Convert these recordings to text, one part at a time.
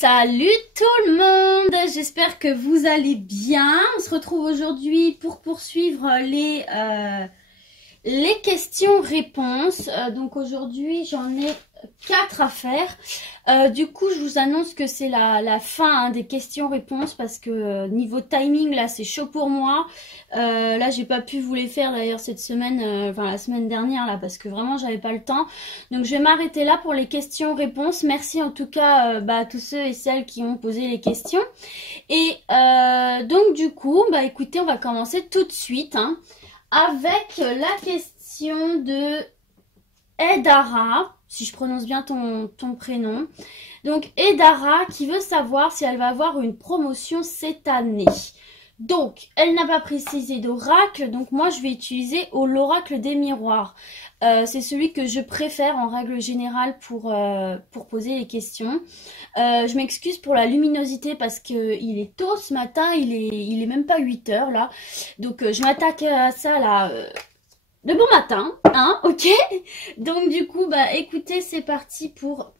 Salut tout le monde, j'espère que vous allez bien. On se retrouve aujourd'hui pour poursuivre les questions-réponses. Donc aujourd'hui j'en ai 4 à faire. Du coup je vous annonce que c'est la fin des questions-réponses parce que niveau timing là c'est chaud pour moi. Là j'ai pas pu vous les faire d'ailleurs cette semaine, enfin la semaine dernière là parce que vraiment j'avais pas le temps. Donc je vais m'arrêter là pour les questions-réponses. Merci en tout cas à tous ceux et celles qui ont posé les questions. Et donc du coup écoutez, on va commencer tout de suite avec la question de Edara, si je prononce bien ton prénom. Donc Edara qui veut savoir si elle va avoir une promotion cette année. Donc elle n'a pas précisé d'oracle, donc moi je vais utiliser l'oracle des miroirs. C'est celui que je préfère en règle générale pour poser les questions. Je m'excuse pour la luminosité parce que il est tôt ce matin, il est même pas 8 h là. Donc je m'attaque à ça là de bon matin, ok. Donc du coup, écoutez, c'est parti pour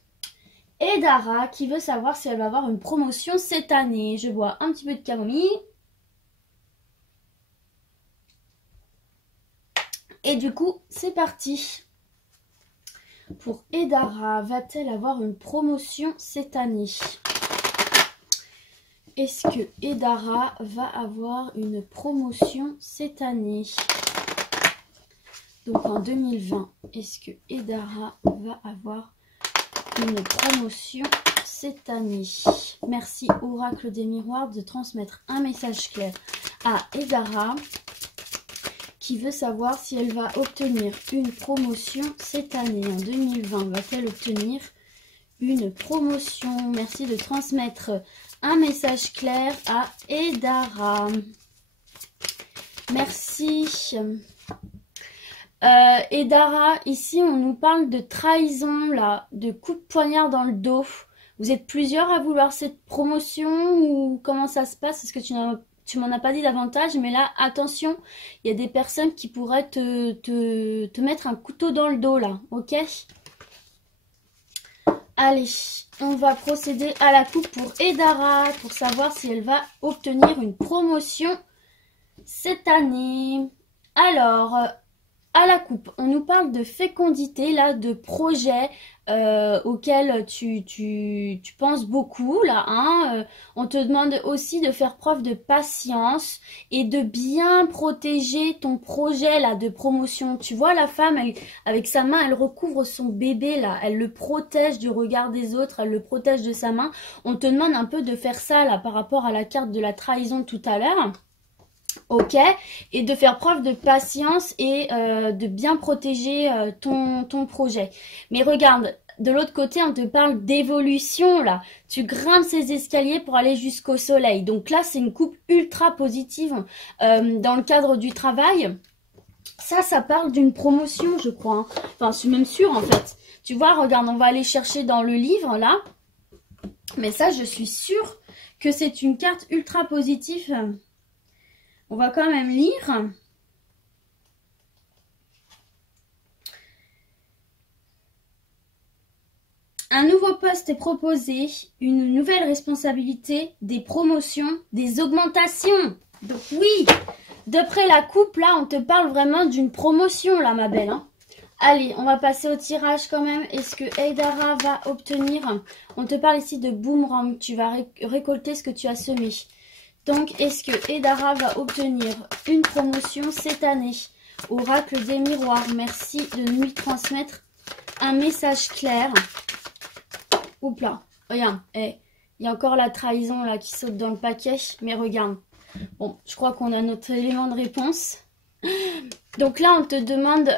Edara qui veut savoir si elle va avoir une promotion cette année. Je bois un petit peu de camomille. Et du coup, c'est parti. Pour Edara, va-t-elle avoir une promotion cette année? Est-ce que Edara va avoir une promotion cette année? Donc en 2020, est-ce que Edara va avoir une promotion cette année? Merci Oracle des Miroirs de transmettre un message clair à Edara qui veut savoir si elle va obtenir une promotion cette année. En 2020, va-t-elle obtenir une promotion? Merci de transmettre un message clair à Edara. Merci. Edara, ici on nous parle de trahison là, de coup de poignard dans le dos. Vous êtes plusieurs à vouloir cette promotion ou comment ça se passe? Parce que tu m'en as pas dit davantage, mais là attention, il y a des personnes qui pourraient te mettre un couteau dans le dos là, ok? Allez, on va procéder à la coupe pour Edara pour savoir si elle va obtenir une promotion cette année. Alors, à la coupe, on nous parle de fécondité, là, de projets auxquels tu penses beaucoup, là. On te demande aussi de faire preuve de patience et de bien protéger ton projet, là, de promotion. Tu vois, la femme, avec sa main, elle recouvre son bébé, là. Elle le protège du regard des autres, elle le protège de sa main. On te demande un peu de faire ça, là, par rapport à la carte de la trahison tout à l'heure. Ok, et de faire preuve de patience et de bien protéger ton projet. Mais regarde, de l'autre côté, on te parle d'évolution là. Tu grimpes ces escaliers pour aller jusqu'au soleil. Donc là, c'est une coupe ultra positive dans le cadre du travail. Ça parle d'une promotion, je crois. Enfin, je suis même sûre en fait. Tu vois, regarde, on va aller chercher dans le livre là. Mais ça, je suis sûre que c'est une carte ultra positive. On va quand même lire. Un nouveau poste est proposé, une nouvelle responsabilité, des promotions, des augmentations. Donc oui, d'après la coupe, là, on te parle vraiment d'une promotion, là, ma belle. Allez, on va passer au tirage quand même. Est-ce que Edara va obtenir? On te parle ici de boomerang. Tu vas récolter ce que tu as semé. Donc, est-ce que Edara va obtenir une promotion cette année? Oracle des miroirs, merci de nous transmettre un message clair. Oups là, regarde, il y a encore la trahison là qui saute dans le paquet, mais regarde. Bon, je crois qu'on a notre élément de réponse. Donc là, on te demande,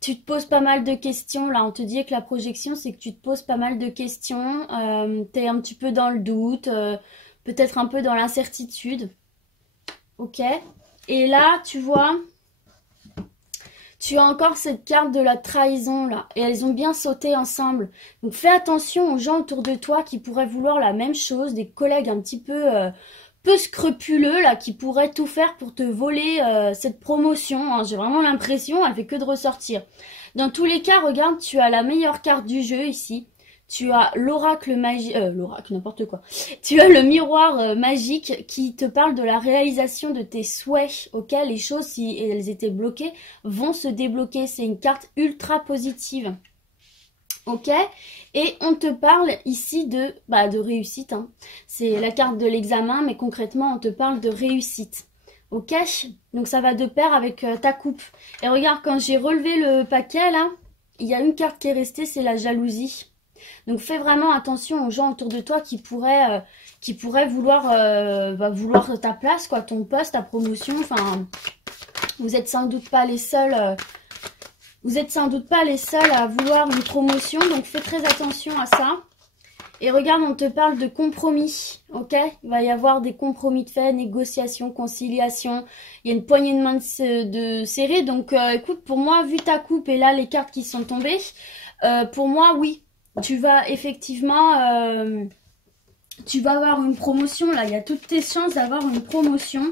tu te poses pas mal de questions. Là, on te dit que la projection, c'est que tu te poses pas mal de questions. Tu es un petit peu dans le doute. Peut-être un peu dans l'incertitude. Ok. Et là, tu vois, tu as encore cette carte de la trahison là. Et elles ont bien sauté ensemble. Donc fais attention aux gens autour de toi qui pourraient vouloir la même chose. Des collègues un petit peu scrupuleux là qui pourraient tout faire pour te voler cette promotion. J'ai vraiment l'impression, elle fait que de ressortir. Dans tous les cas, regarde, tu as la meilleure carte du jeu ici. tu as l'oracle magique, l'oracle, n'importe quoi. Tu as le miroir magique qui te parle de la réalisation de tes souhaits, auxquels les choses, si elles étaient bloquées, vont se débloquer. C'est une carte ultra positive. Ok, et on te parle ici de réussite, hein. C'est la carte de l'examen, mais concrètement, on te parle de réussite. Ok, donc ça va de pair avec ta coupe. Et regarde, quand j'ai relevé le paquet, là, il y a une carte qui est restée, c'est la jalousie. Donc fais vraiment attention aux gens autour de toi qui pourraient vouloir ta place, quoi, ton poste, ta promotion. Enfin, vous êtes sans doute pas les seuls. Vous êtes sans doute pas les seuls à vouloir une promotion, donc fais très attention à ça. Et regarde, on te parle de compromis, ok? Il va y avoir des compromis de fait, négociations, conciliation. Il y a une poignée de main de serrée. Donc, écoute, pour moi, vu ta coupe et là, les cartes qui sont tombées, pour moi, oui, tu vas effectivement... tu vas avoir une promotion, là. Il y a toutes tes chances d'avoir une promotion.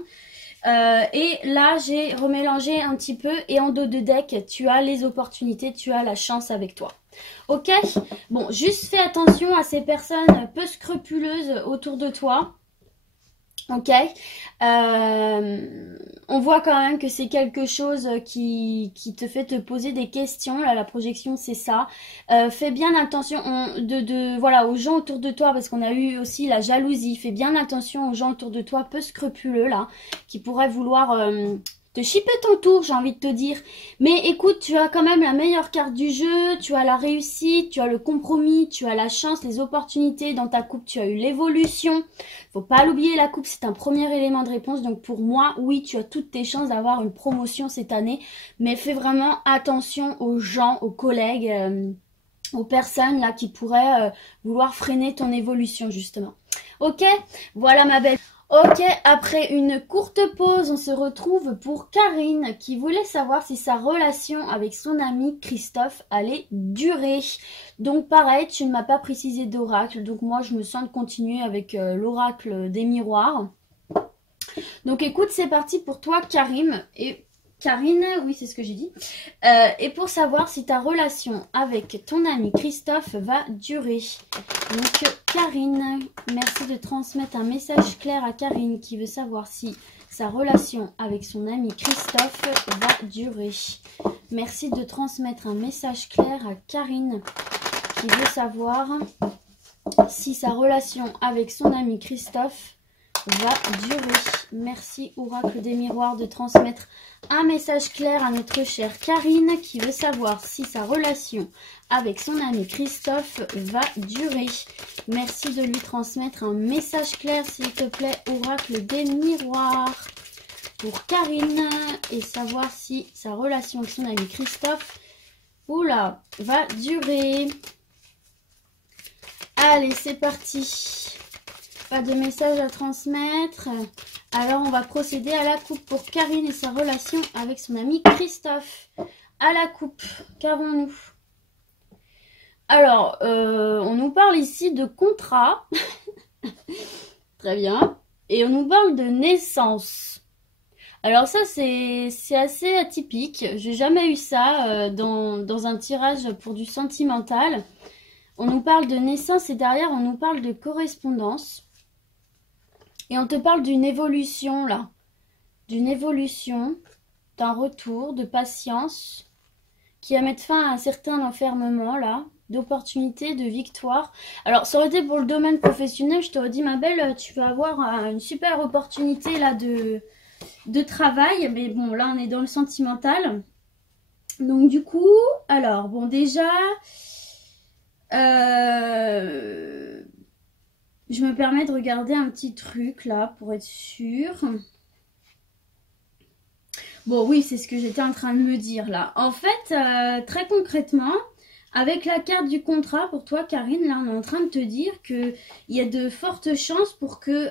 Et là, j'ai remélangé un petit peu. Et en dos de deck, tu as les opportunités, tu as la chance avec toi. Ok, bon, juste fais attention à ces personnes peu scrupuleuses autour de toi. Ok, on voit quand même que c'est quelque chose qui te fait te poser des questions. Là, la projection, c'est ça. Fais bien attention voilà, aux gens autour de toi, parce qu'on a eu aussi la jalousie. Fais bien attention aux gens autour de toi peu scrupuleux, là, qui pourraient vouloir... te chipper ton tour, j'ai envie de te dire. Mais écoute, tu as quand même la meilleure carte du jeu, tu as la réussite, tu as le compromis, tu as la chance, les opportunités. Dans ta coupe, tu as eu l'évolution. Faut pas l'oublier, la coupe, c'est un premier élément de réponse. Donc pour moi, oui, tu as toutes tes chances d'avoir une promotion cette année. Mais fais vraiment attention aux gens, aux collègues, aux personnes là qui pourraient vouloir freiner ton évolution, justement. Ok, voilà ma belle. Ok, après une courte pause, on se retrouve pour Karine qui voulait savoir si sa relation avec son ami Christophe allait durer. Donc pareil, tu ne m'as pas précisé d'oracle, donc moi je me sens de continuer avec l'oracle des miroirs. Donc écoute, c'est parti pour toi Karine, oui c'est ce que j'ai dit. Et pour savoir si ta relation avec ton ami Christophe va durer. Donc Karine, merci de transmettre un message clair à Karine qui veut savoir si sa relation avec son ami Christophe va durer. Merci de transmettre un message clair à Karine qui veut savoir si sa relation avec son ami Christophe va durer. Merci Oracle des Miroirs de transmettre un message clair à notre chère Karine qui veut savoir si sa relation avec son ami Christophe va durer. Merci de lui transmettre un message clair s'il te plaît Oracle des Miroirs pour Karine et savoir si sa relation avec son ami Christophe va durer. Allez, c'est parti. Pas de message à transmettre. Alors, on va procéder à la coupe pour Karine et sa relation avec son ami Christophe. À la coupe, qu'avons-nous? Alors, on nous parle ici de contrat. Très bien. Et on nous parle de naissance. Alors ça, c'est assez atypique. J'ai jamais eu ça dans un tirage pour du sentimental. On nous parle de naissance et derrière, on nous parle de correspondance. Et on te parle d'une évolution, là. D'une évolution, d'un retour, de patience, qui va mettre fin à un certain enfermement, là, d'opportunités, de victoire. Alors, ça aurait été pour le domaine professionnel, je t'aurais dit, ma belle, tu vas avoir une super opportunité, là, de travail. Mais bon, là, on est dans le sentimental. Donc, du coup, alors, bon, déjà... je me permets de regarder un petit truc là pour être sûre. Bon oui, c'est ce que j'étais en train de me dire là. En fait, très concrètement, avec la carte du contrat pour toi Karine, là on est en train de te dire qu'il y a de fortes chances pour que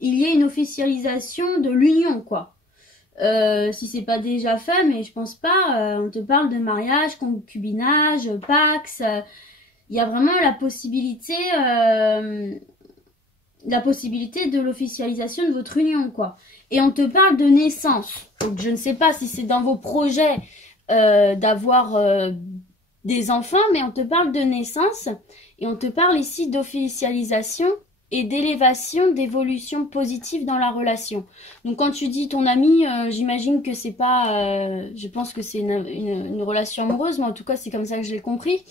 il y ait une officialisation de l'union quoi. Si c'est pas déjà fait, mais je pense pas, on te parle de mariage, concubinage, pax... il y a vraiment la possibilité de l'officialisation de votre union, quoi. Et on te parle de naissance. Donc, je ne sais pas si c'est dans vos projets d'avoir des enfants, mais on te parle de naissance et on te parle ici d'officialisation et d'élévation, d'évolution positive dans la relation. Donc quand tu dis ton ami, j'imagine que c'est pas, je pense que c'est une relation amoureuse, mais en tout cas c'est comme ça que je l'ai compris.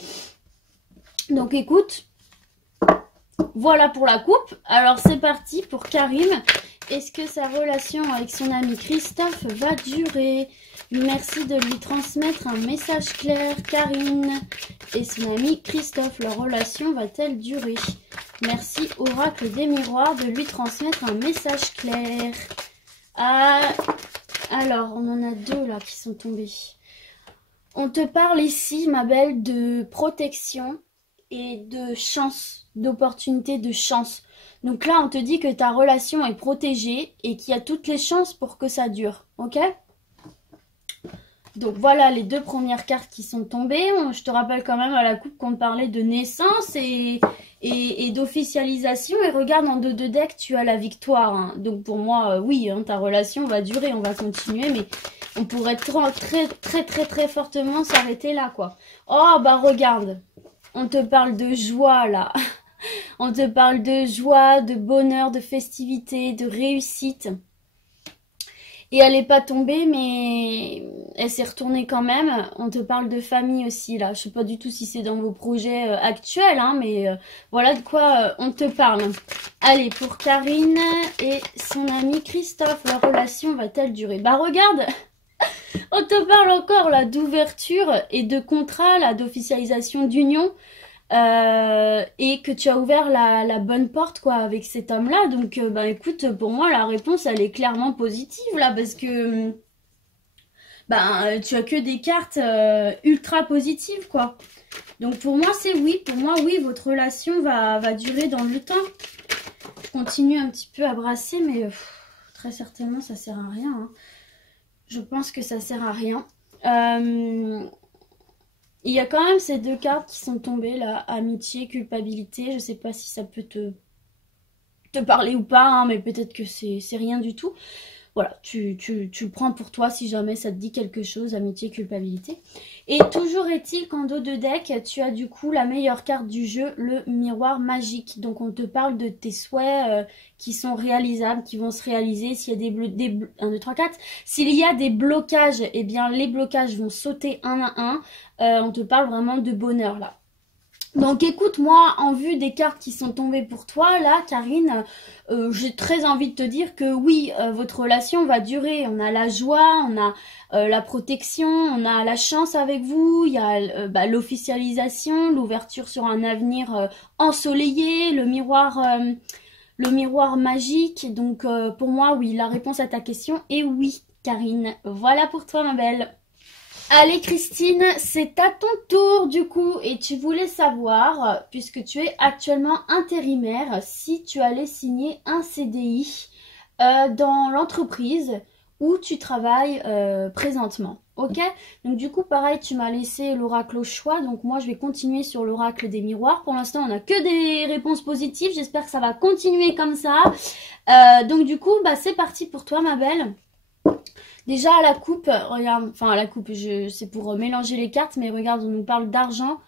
Donc écoute, voilà pour la coupe. Alors c'est parti pour Karim. Est-ce que sa relation avec son ami Christophe va durer? Merci de lui transmettre un message clair, Karine. Et son ami Christophe, leur relation va-t-elle durer? Merci, Oracle des miroirs, de lui transmettre un message clair. Ah, alors, on en a deux là qui sont tombés. On te parle ici, ma belle, de protection et de chance, d'opportunité, de chance. Donc là, on te dit que ta relation est protégée et qu'il y a toutes les chances pour que ça dure, ok? Donc voilà les deux premières cartes qui sont tombées. Je te rappelle quand même à la coupe qu'on parlait de naissance et d'officialisation. Et regarde, en 2 de deck, tu as la victoire. Hein. Donc pour moi, oui, hein, ta relation va durer, on va continuer. Mais on pourrait très fortement s'arrêter là, quoi. Oh, bah regarde, on te parle de joie, là. On te parle de joie, de bonheur, de festivité, de réussite. Et elle n'est pas tombée, mais elle s'est retournée quand même. On te parle de famille aussi, là. Je sais pas du tout si c'est dans vos projets actuels, hein, mais voilà de quoi on te parle. Allez, pour Karine et son ami Christophe, leur relation va-t-elle durer? Bah regarde, on te parle encore là d'ouverture et de contrat, là, d'officialisation d'union. Et que tu as ouvert la bonne porte quoi avec cet homme-là. Donc bah écoute, pour moi la réponse elle est clairement positive là parce que bah tu as que des cartes ultra positives quoi. Donc pour moi c'est oui, pour moi oui, votre relation va durer dans le temps. Je continue un petit peu à brasser mais très certainement ça sert à rien. Hein. Je pense que ça sert à rien. Il y a quand même ces deux cartes qui sont tombées là, amitié, culpabilité. Je sais pas si ça peut te parler ou pas, hein, mais peut-être que c'est rien du tout. Voilà, tu le prends pour toi si jamais ça te dit quelque chose, amitié, culpabilité. Et toujours est-il qu'en dos de deck, tu as du coup la meilleure carte du jeu, le miroir magique. Donc on te parle de tes souhaits qui sont réalisables, qui vont se réaliser. S'il y a des 1, 2, 3, 4. S'il y a des blocages, eh bien les blocages vont sauter un à un. On te parle vraiment de bonheur là. Donc écoute, moi, en vue des cartes qui sont tombées pour toi, là, Karine, j'ai très envie de te dire que oui, votre relation va durer. On a la joie, on a la protection, on a la chance avec vous, il y a l'officialisation, l'ouverture sur un avenir ensoleillé, le miroir magique. Donc pour moi, oui, la réponse à ta question est oui, Karine. Voilà pour toi, ma belle. Allez Christine, c'est à ton tour du coup et tu voulais savoir, puisque tu es actuellement intérimaire, si tu allais signer un CDI dans l'entreprise où tu travailles présentement. Ok? Donc du coup pareil, tu m'as laissé l'oracle au choix, donc moi je vais continuer sur l'oracle des miroirs. Pour l'instant on n'a que des réponses positives, j'espère que ça va continuer comme ça. Donc du coup bah, c'est parti pour toi ma belle. Déjà à la coupe, regarde, enfin à la coupe, c'est pour mélanger les cartes, mais regarde, on nous parle d'argent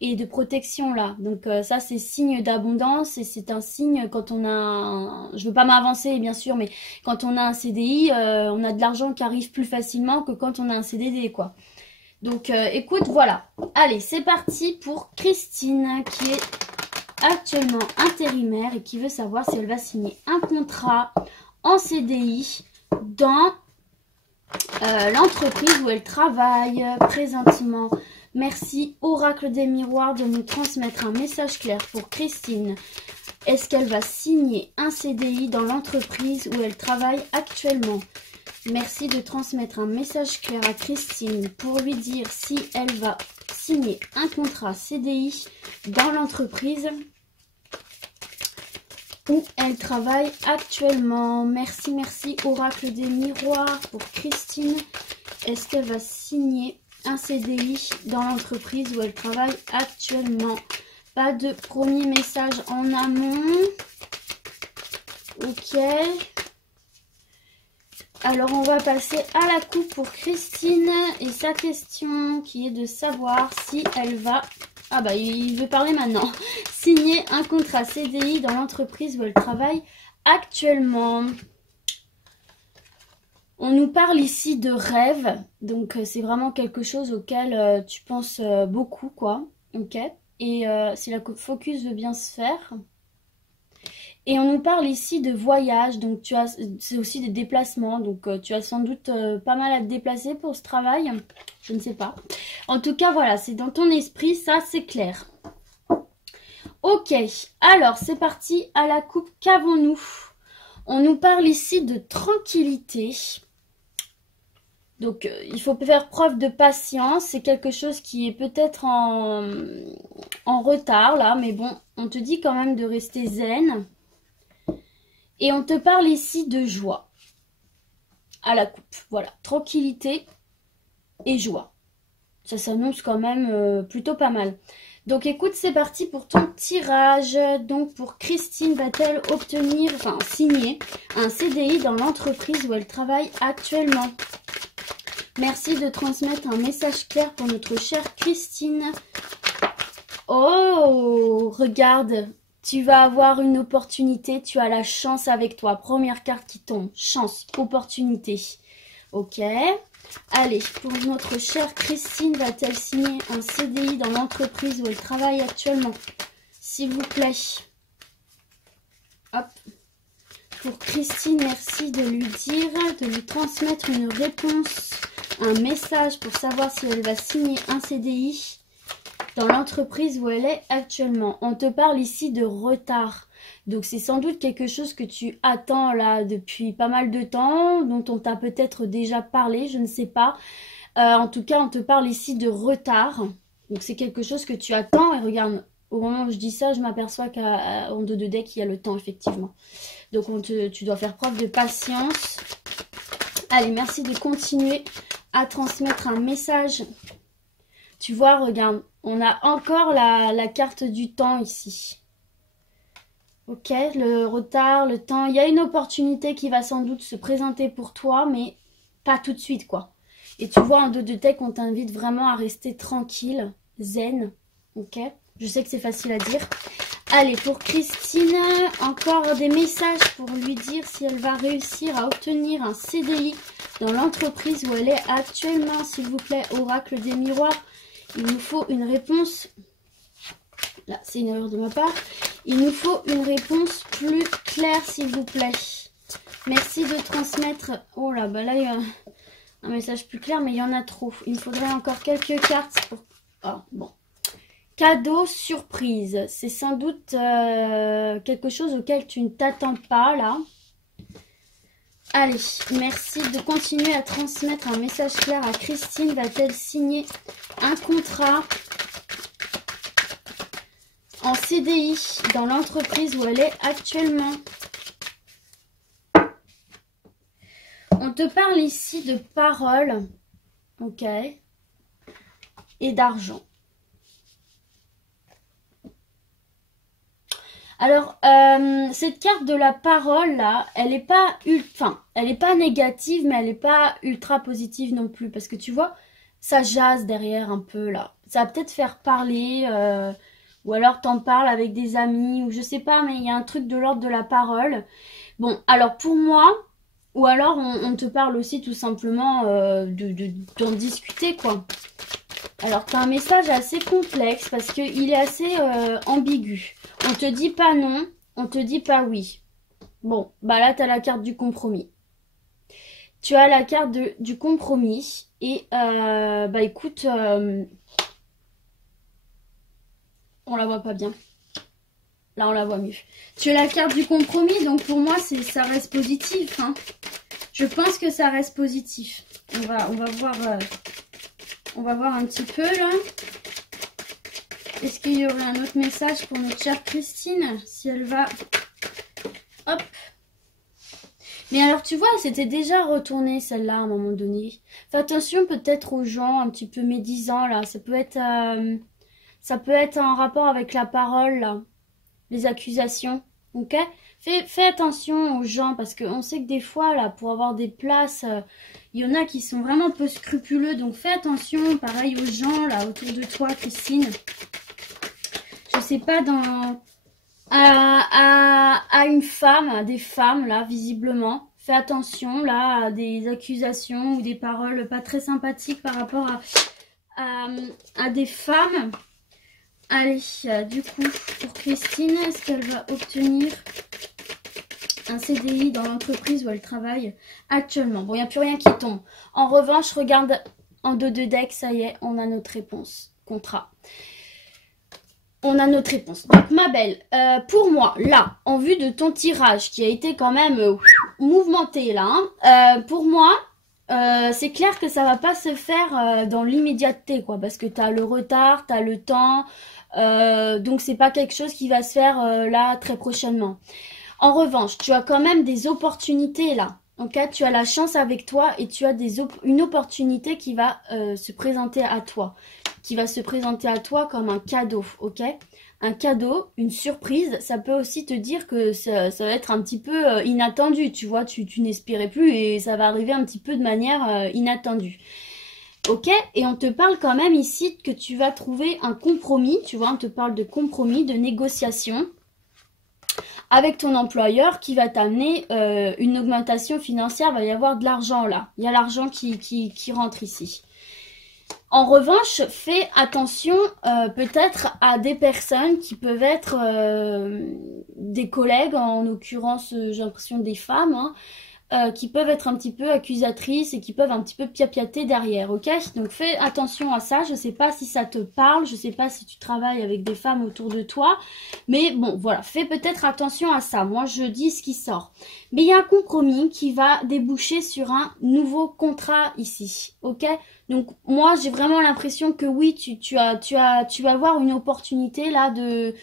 et de protection là. Donc ça c'est signe d'abondance et c'est un signe quand on a, je veux pas m'avancer bien sûr, mais quand on a un CDI, on a de l'argent qui arrive plus facilement que quand on a un CDD quoi. Donc écoute, voilà. Allez, c'est parti pour Christine qui est actuellement intérimaire et qui veut savoir si elle va signer un contrat en CDI dans l'entreprise où elle travaille présentement. Merci Oracle des miroirs de nous transmettre un message clair pour Christine. Est-ce qu'elle va signer un CDI dans l'entreprise où elle travaille actuellement? Merci de transmettre un message clair à Christine pour lui dire si elle va signer un contrat CDI dans l'entreprise où elle travaille actuellement. Merci, merci Oracle des miroirs pour Christine. Est-ce qu'elle va signer un CDI dans l'entreprise où elle travaille actuellement? Pas de premier message en amont. Ok. Alors, on va passer à la coupe pour Christine et sa question qui est de savoir si elle va... Ah bah, il veut parler maintenant. Signer un contrat CDI dans l'entreprise où elle travaille actuellement. On nous parle ici de rêve. Donc, c'est vraiment quelque chose auquel tu penses beaucoup, quoi. Ok. Et si la focus veut bien se faire... Et on nous parle ici de voyage, donc c'est aussi des déplacements, donc tu as sans doute pas mal à te déplacer pour ce travail, je ne sais pas. En tout cas, voilà, c'est dans ton esprit, ça c'est clair. Ok, alors c'est parti, à la coupe, qu'avons-nous? On nous parle ici de tranquillité. Donc il faut faire preuve de patience, c'est quelque chose qui est peut-être en retard là, mais bon, on te dit quand même de rester zen. Et on te parle ici de joie à la coupe. Voilà, tranquillité et joie. Ça s'annonce quand même plutôt pas mal. Donc écoute, c'est parti pour ton tirage. Donc pour Christine, va-t-elle obtenir, enfin signer un CDI dans l'entreprise où elle travaille actuellement? Merci de transmettre un message clair pour notre chère Christine. Oh, regarde. Tu vas avoir une opportunité, tu as la chance avec toi. Première carte qui tombe, chance, opportunité. Ok. Allez, pour notre chère Christine, va-t-elle signer un CDI dans l'entreprise où elle travaille actuellement? S'il vous plaît. Hop. Pour Christine, merci de lui dire, de lui transmettre une réponse, un message pour savoir si elle va signer un CDI dans l'entreprise où elle est actuellement. On te parle ici de retard. Donc c'est sans doute quelque chose que tu attends là depuis pas mal de temps, dont on t'a peut-être déjà parlé, je ne sais pas. En tout cas, on te parle ici de retard. Donc c'est quelque chose que tu attends. Et regarde, au moment où je dis ça, je m'aperçois qu'en dos de deck, il y a le temps, effectivement. Donc tu dois faire preuve de patience. Allez, merci de continuer à transmettre un message. Tu vois, regarde, on a encore la carte du temps ici. Ok, le retard, le temps. Il y a une opportunité qui va sans doute se présenter pour toi, mais pas tout de suite, quoi. Et tu vois, en dos de deck, on t'invite vraiment à rester tranquille, zen. Ok, je sais que c'est facile à dire. Allez, pour Christine, encore des messages pour lui dire si elle va réussir à obtenir un CDI dans l'entreprise où elle est actuellement. S'il vous plaît, oracle des miroirs. Il nous faut une réponse. Là, c'est une erreur de ma part. Il nous faut une réponse plus claire, s'il vous plaît. Merci de transmettre. Oh là, bah là, il y a un message plus clair, mais il y en a trop. Il me faudrait encore quelques cartes pour... Oh, bon. Cadeau surprise. C'est sans doute quelque chose auquel tu ne t'attends pas, là. Allez, merci de continuer à transmettre un message clair à Christine. Va-t-elle signer un contrat en CDI dans l'entreprise où elle est actuellement? On te parle ici de parole, ok, et d'argent. Alors, cette carte de la parole, là, elle n'est pas, elle est pas négative, mais elle n'est pas ultra positive non plus. Parce que tu vois, ça jase derrière un peu, là. Ça va peut-être faire parler, ou alors t'en parles avec des amis, ou je sais pas, mais il y a un truc de l'ordre de la parole. Bon, alors pour moi, ou alors on te parle aussi tout simplement d'en discuter, quoi. Alors, tu as un message assez complexe parce qu'il est assez ambigu. On te dit pas non, on te dit pas oui. Bon, bah là, tu as la carte du compromis. Tu as la carte du compromis. Et, bah écoute, on la voit pas bien. Là, on la voit mieux. Tu as la carte du compromis, donc pour moi, ça reste positif. Hein. Je pense que ça reste positif. On va voir... on va voir un petit peu là. Est-ce qu'il y aurait un autre message pour notre chère Christine? Si elle va... Hop. Mais alors tu vois, c'était déjà retourné celle-là à un moment donné. Fais attention peut-être aux gens un petit peu médisants là. Ça peut être en rapport avec la parole là. Les accusations. Ok? Fais attention aux gens parce qu'on sait que des fois, là, pour avoir des places, il y en a qui sont vraiment peu scrupuleux. Donc, fais attention, pareil, aux gens, là, autour de toi, Christine. Je sais pas, à une femme, à des femmes, là, visiblement. Fais attention, là, à des accusations ou des paroles pas très sympathiques par rapport à des femmes. Allez, du coup, pour Christine, est-ce qu'elle va obtenir un CDI dans l'entreprise où elle travaille actuellement? Bon, il n'y a plus rien qui tombe. En revanche, regarde en dos de deck, ça y est, on a notre réponse. Contrat. On a notre réponse. Donc, ma belle, pour moi, là, en vue de ton tirage, qui a été quand même mouvementé, là, pour moi, c'est clair que ça va pas se faire dans l'immédiateté, quoi, parce que tu as le retard, tu as le temps, donc c'est pas quelque chose qui va se faire là très prochainement. En revanche, tu as quand même des opportunités là. Ok, tu as la chance avec toi et tu as une opportunité qui va se présenter à toi. Qui va se présenter à toi comme un cadeau, ok? Un cadeau, une surprise, ça peut aussi te dire que ça va être un petit peu inattendu, tu vois, tu n'espérais plus et ça va arriver un petit peu de manière inattendue. Ok, et on te parle quand même ici que tu vas trouver un compromis, tu vois, on te parle de compromis, de négociation avec ton employeur qui va t'amener une augmentation financière, il va y avoir de l'argent là, il y a l'argent qui rentre ici. En revanche, fais attention peut-être à des personnes qui peuvent être des collègues, en l'occurrence j'ai l'impression des femmes, qui peuvent être un petit peu accusatrices et qui peuvent un petit peu piapiater derrière, ok? Donc fais attention à ça, je sais pas si ça te parle, je sais pas si tu travailles avec des femmes autour de toi, mais bon voilà, fais peut-être attention à ça, moi je dis ce qui sort. Mais il y a un compromis qui va déboucher sur un nouveau contrat ici, ok? Donc moi j'ai vraiment l'impression que oui, tu vas avoir une opportunité là de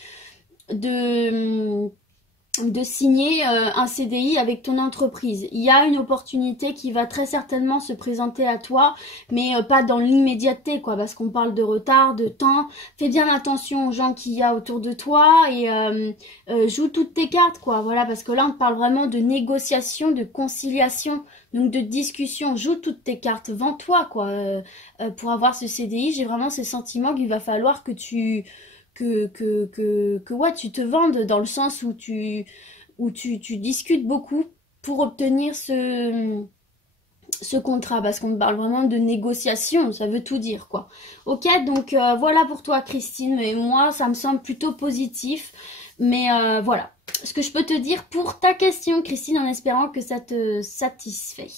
signer un CDI avec ton entreprise. Il y a une opportunité qui va très certainement se présenter à toi, mais pas dans l'immédiateté, quoi, parce qu'on parle de retard, de temps. Fais bien attention aux gens qu'il y a autour de toi et joue toutes tes cartes, quoi, voilà, parce que là, on parle vraiment de négociation, de conciliation, donc de discussion. Joue toutes tes cartes, vends-toi, quoi, pour avoir ce CDI. J'ai vraiment ce sentiment qu'il va falloir que tu ouais, tu te vendes dans le sens où tu discutes beaucoup pour obtenir ce contrat, parce qu'on parle vraiment de négociation, ça veut tout dire, quoi. Ok, donc voilà pour toi, Christine, mais moi, ça me semble plutôt positif, mais voilà. Ce que je peux te dire pour ta question, Christine, en espérant que ça te satisfait.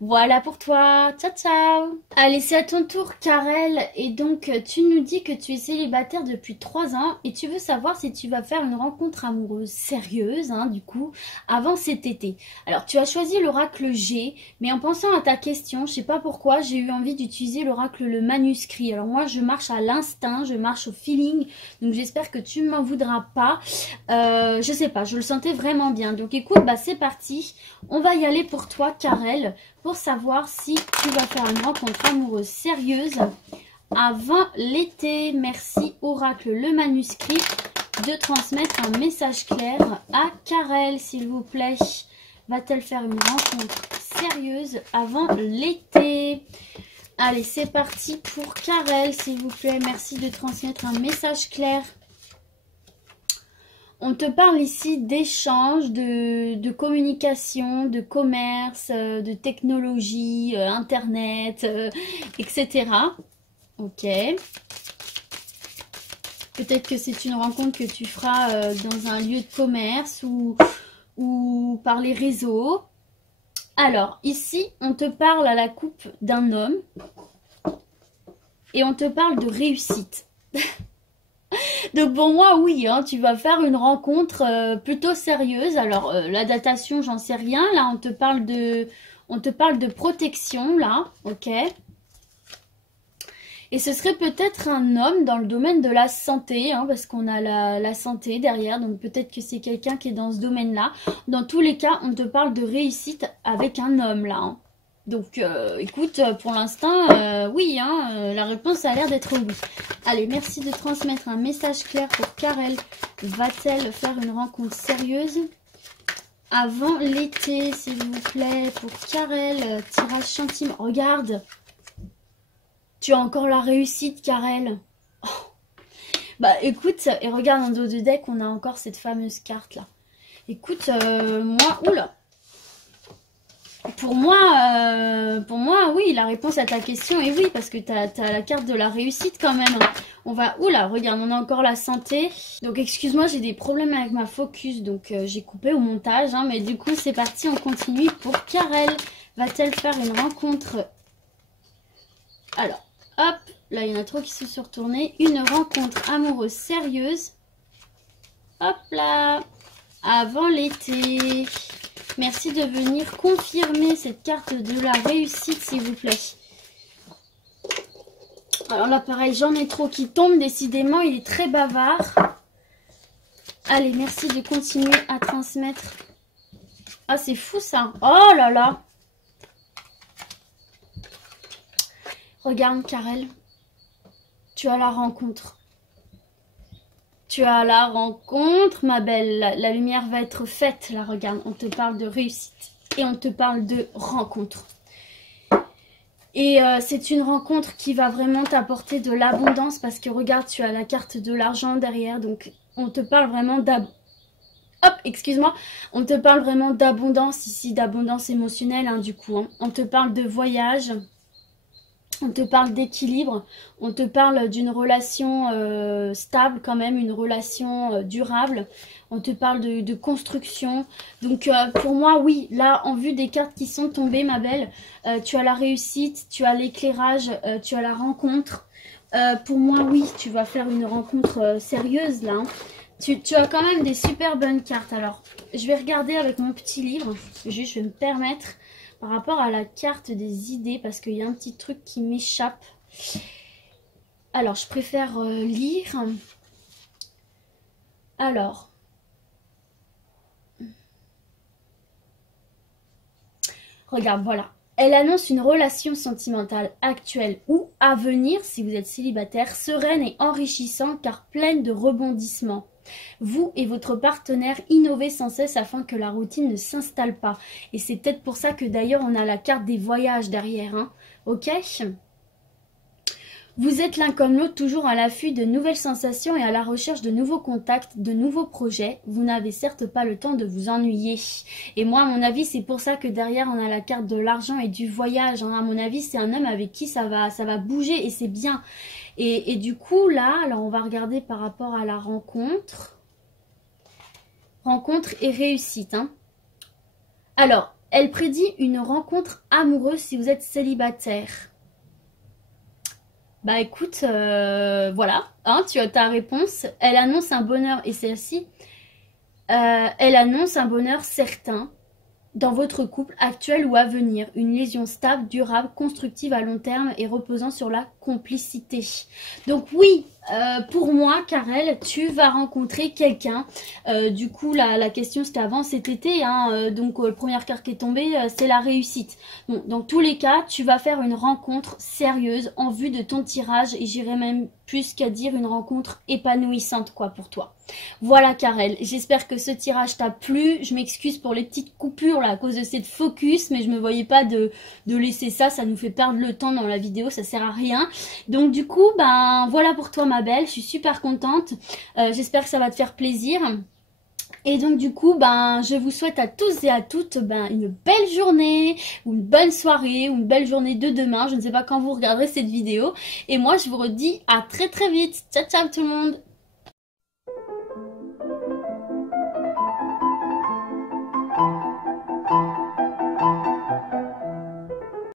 Voilà pour toi. Ciao, ciao. Allez, c'est à ton tour, Karel. Et donc, tu nous dis que tu es célibataire depuis 3 ans et tu veux savoir si tu vas faire une rencontre amoureuse sérieuse, hein, du coup, avant cet été. Alors, tu as choisi l'oracle G, mais en pensant à ta question, je sais pas pourquoi, j'ai eu envie d'utiliser l'oracle le manuscrit. Alors, moi, je marche à l'instinct, je marche au feeling, donc j'espère que tu ne m'en voudras pas. Je sais pas, je le sentais vraiment bien. Donc écoute, bah c'est parti. On va y aller pour toi, Karel, pour savoir si tu vas faire une rencontre amoureuse sérieuse avant l'été. Merci, oracle le manuscrit, de transmettre un message clair à Karel, s'il vous plaît. Va-t-elle faire une rencontre sérieuse avant l'été? Allez, c'est parti pour Karel, s'il vous plaît. Merci de transmettre un message clair. On te parle ici d'échanges, de communication, de commerce, de technologie, internet, etc. Ok. Peut-être que c'est une rencontre que tu feras dans un lieu de commerce ou par les réseaux. Alors, ici, on te parle à la coupe d'un homme et on te parle de réussite. Donc pour moi, oui, hein, tu vas faire une rencontre plutôt sérieuse. Alors la datation, j'en sais rien. Là, on te parle de protection, là, ok. Et ce serait peut-être un homme dans le domaine de la santé, hein, parce qu'on a la santé derrière. Donc peut-être que c'est quelqu'un qui est dans ce domaine-là. Dans tous les cas, on te parle de réussite avec un homme, là, hein. Donc, écoute, pour l'instant, oui, hein, la réponse a l'air d'être oui. Allez, merci de transmettre un message clair pour Karel. Va-t-elle faire une rencontre sérieuse Avant l'été, s'il vous plaît, pour Karel, tirage centime. Regarde, tu as encore la réussite, Karel. Oh. Bah écoute, et regarde en dos de deck, on a encore cette fameuse carte là. Écoute, moi, oula. Pour moi, oui, la réponse à ta question est oui, parce que tu as la carte de la réussite quand même. On va, oula, regarde, on a encore la santé. Donc excuse-moi, j'ai des problèmes avec ma focus, donc j'ai coupé au montage. Hein, mais du coup, c'est parti, on continue pour Karel. Va-t-elle faire une rencontre? Alors, hop, là, il y en a trop qui se sont retournés. Une rencontre amoureuse sérieuse. Hop là, avant l'été. Merci de venir confirmer cette carte de la réussite, s'il vous plaît. Alors là, pareil, j'en ai trop qui tombent. Décidément, il est très bavard. Allez, merci de continuer à transmettre. Ah, c'est fou, ça. Oh là là. Regarde, Karel. Tu as la rencontre. Tu as la rencontre, ma belle. La lumière va être faite. Là, regarde, on te parle de réussite. Et on te parle de rencontre. Et c'est une rencontre qui va vraiment t'apporter de l'abondance. Parce que regarde, tu as la carte de l'argent derrière. Donc, on te parle vraiment d'abondance. Hop, excuse-moi. On te parle vraiment d'abondance ici. D'abondance émotionnelle, hein, du coup. Hein. On te parle de voyage. On te parle d'équilibre, on te parle d'une relation stable quand même, une relation durable. On te parle de construction. Donc pour moi, oui, là, en vue des cartes qui sont tombées, ma belle, tu as la réussite, tu as l'éclairage, tu as la rencontre. Pour moi, oui, tu vas faire une rencontre sérieuse là. Hein. Tu as quand même des super bonnes cartes. Alors, je vais regarder avec mon petit livre. Juste, je vais me permettre... Par rapport à la carte des idées, parce qu'il y a un petit truc qui m'échappe. Alors, je préfère lire. Alors. Regarde, voilà. Elle annonce une relation sentimentale actuelle ou à venir, si vous êtes célibataire, sereine et enrichissante car pleine de rebondissements. Vous et votre partenaire innovez sans cesse afin que la routine ne s'installe pas. Et c'est peut-être pour ça que d'ailleurs on a la carte des voyages derrière. Hein. Ok ? Vous êtes l'un comme l'autre toujours à l'affût de nouvelles sensations et à la recherche de nouveaux contacts, de nouveaux projets. Vous n'avez certes pas le temps de vous ennuyer. Et moi, à mon avis, c'est pour ça que derrière, on a la carte de l'argent et du voyage. Hein. À mon avis, c'est un homme avec qui ça va bouger et c'est bien. Et du coup, là, alors on va regarder par rapport à la rencontre. Rencontre et réussite. Hein. Alors, elle prédit une rencontre amoureuse si vous êtes célibataire. Bah écoute, voilà, hein, tu as ta réponse. Elle annonce un bonheur, et celle-ci, elle annonce un bonheur certain dans votre couple actuel ou à venir. Une liaison stable, durable, constructive à long terme et reposant sur la complicité. Donc oui, pour moi, Karel, tu vas rencontrer quelqu'un. Du coup, la question c'était avant cet été. Hein, donc, la première carte qui est tombée, c'est la réussite. Bon, dans tous les cas, tu vas faire une rencontre sérieuse en vue de ton tirage. Et j'irai même plus qu'à dire une rencontre épanouissante quoi pour toi. Voilà Karel, j'espère que ce tirage t'a plu. Je m'excuse pour les petites coupures là à cause de cette focus, mais je me voyais pas de laisser ça, ça nous fait perdre le temps dans la vidéo, ça sert à rien. Donc du coup, ben voilà pour toi ma belle, je suis super contente. J'espère que ça va te faire plaisir. Et donc du coup, ben, je vous souhaite à tous et à toutes une belle journée, ou une bonne soirée, ou une belle journée de demain. Je ne sais pas quand vous regarderez cette vidéo. Et moi, je vous redis à très très vite. Ciao ciao tout le monde.